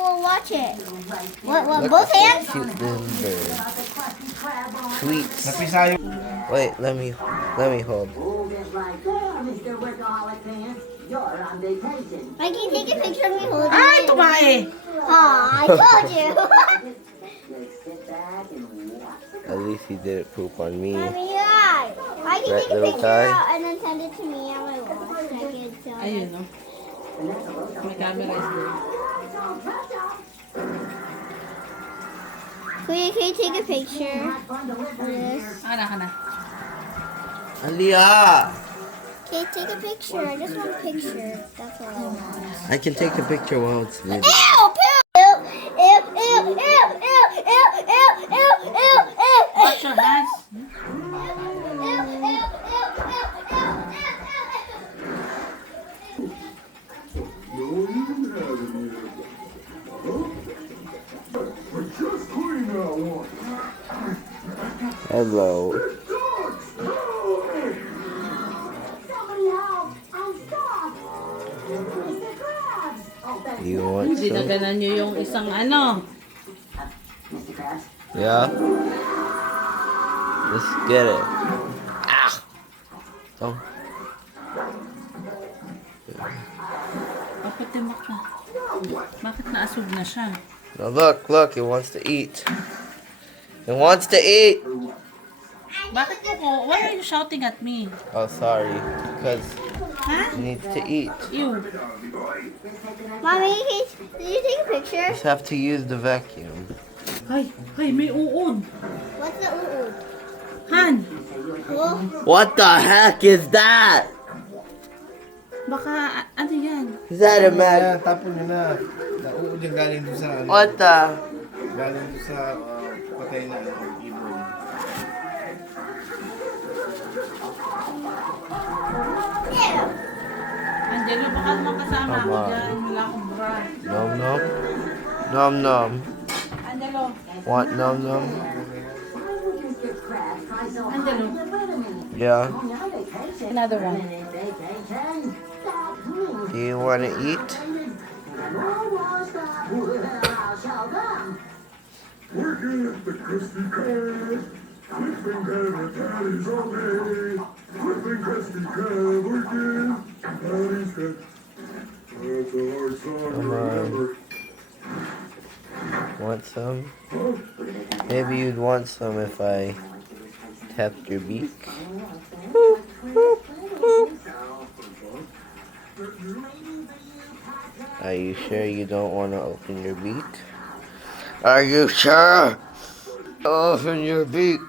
We'll watch it. What? Look Both at that hands? cute little bird. Sweets. Napisa yung... Wait, let me hold. Mikey, take a picture of me holding Ay, it. tumae! Aw, I told you. At least he didn't poop on me. Mommy, yeah. Mikey, Right, take a little picture guy. out and then send it to me on my watch. I can tell. Ayun, no? May camera is there. Can you take a picture of this? Ana ka na. Aliyah! Okay, take a picture. I just want a picture. That's all I want. I can take a picture while it's Ew! video. Ew! Ew! Ew! Ew! Ew! Ew! Ew! Ew! Ew! Ew! Ew! Wash your hands. Hello. You want some? Dinaganan nyo yung isang ano. Yeah? Let's get it. Ah! Oh. Bakit timak na? Bakit naasog na siya? Now look, it wants to eat. It wants to eat! Bakit mo? Why are you shouting at me? Oh, sorry. Because Ha? it needs to eat. You. Mommy, did you take a picture? Just have to use the vacuum. Ay, may uod. What's the ooh? Han, Oh, What the heck is that? baka ano yan? Is that a Ah. mag? Iya. Tapon nyo na. Nauud yung galing doon sa ano. What the? Galing doon sa patay na ibon. Angelo, baka makasama ako Tama. dyan. Wala akong bra. Nom nom? Nom nom. Angelo, Want nom nom? Angelo. Yeah. Another one. Do you want to eat? Working at the Krusty Krab, whipping Krab and patties all day. Whipping Krusty Krab, working patties Krab. That's a hard song to Come on. remember. Want some? Maybe you'd want some if I tapped your beak. Boop, boop, boop. Are you sure you don't want to open your beak? Are you sure? Open your beak.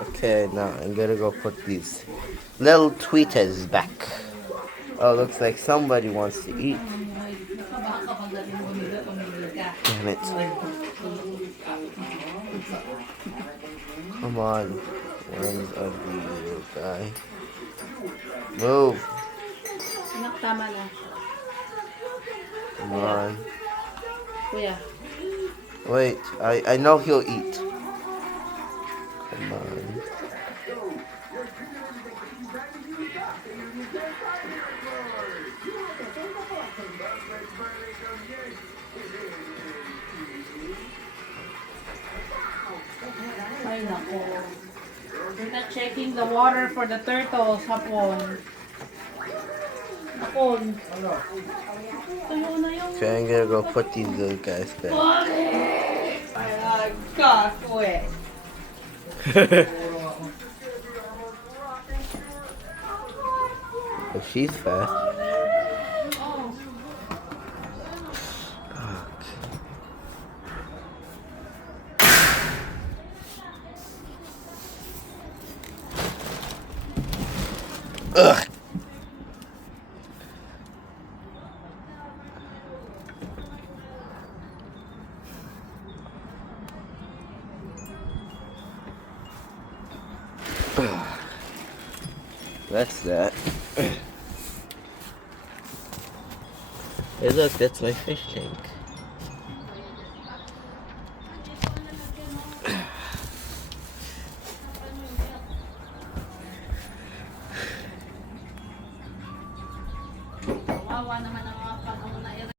Okay, now I'm gonna go put these little tweeters back. Oh, looks like somebody wants to eat. Damn it. Come on. One's ugly little guy. Move. Anak, tama na. Come on. Kuya. Wait, I know he'll eat. Come on. Ay, nako. We're not checking the water for the turtles, hapon. Hapon. Tayo na yung... Okay, I'm gonna go put these little guys back. Ay, kakwe. Oh, she's fast. Ugh. That's that. Hey, look, that's my fish tank. Kawawa naman ang mga panahon na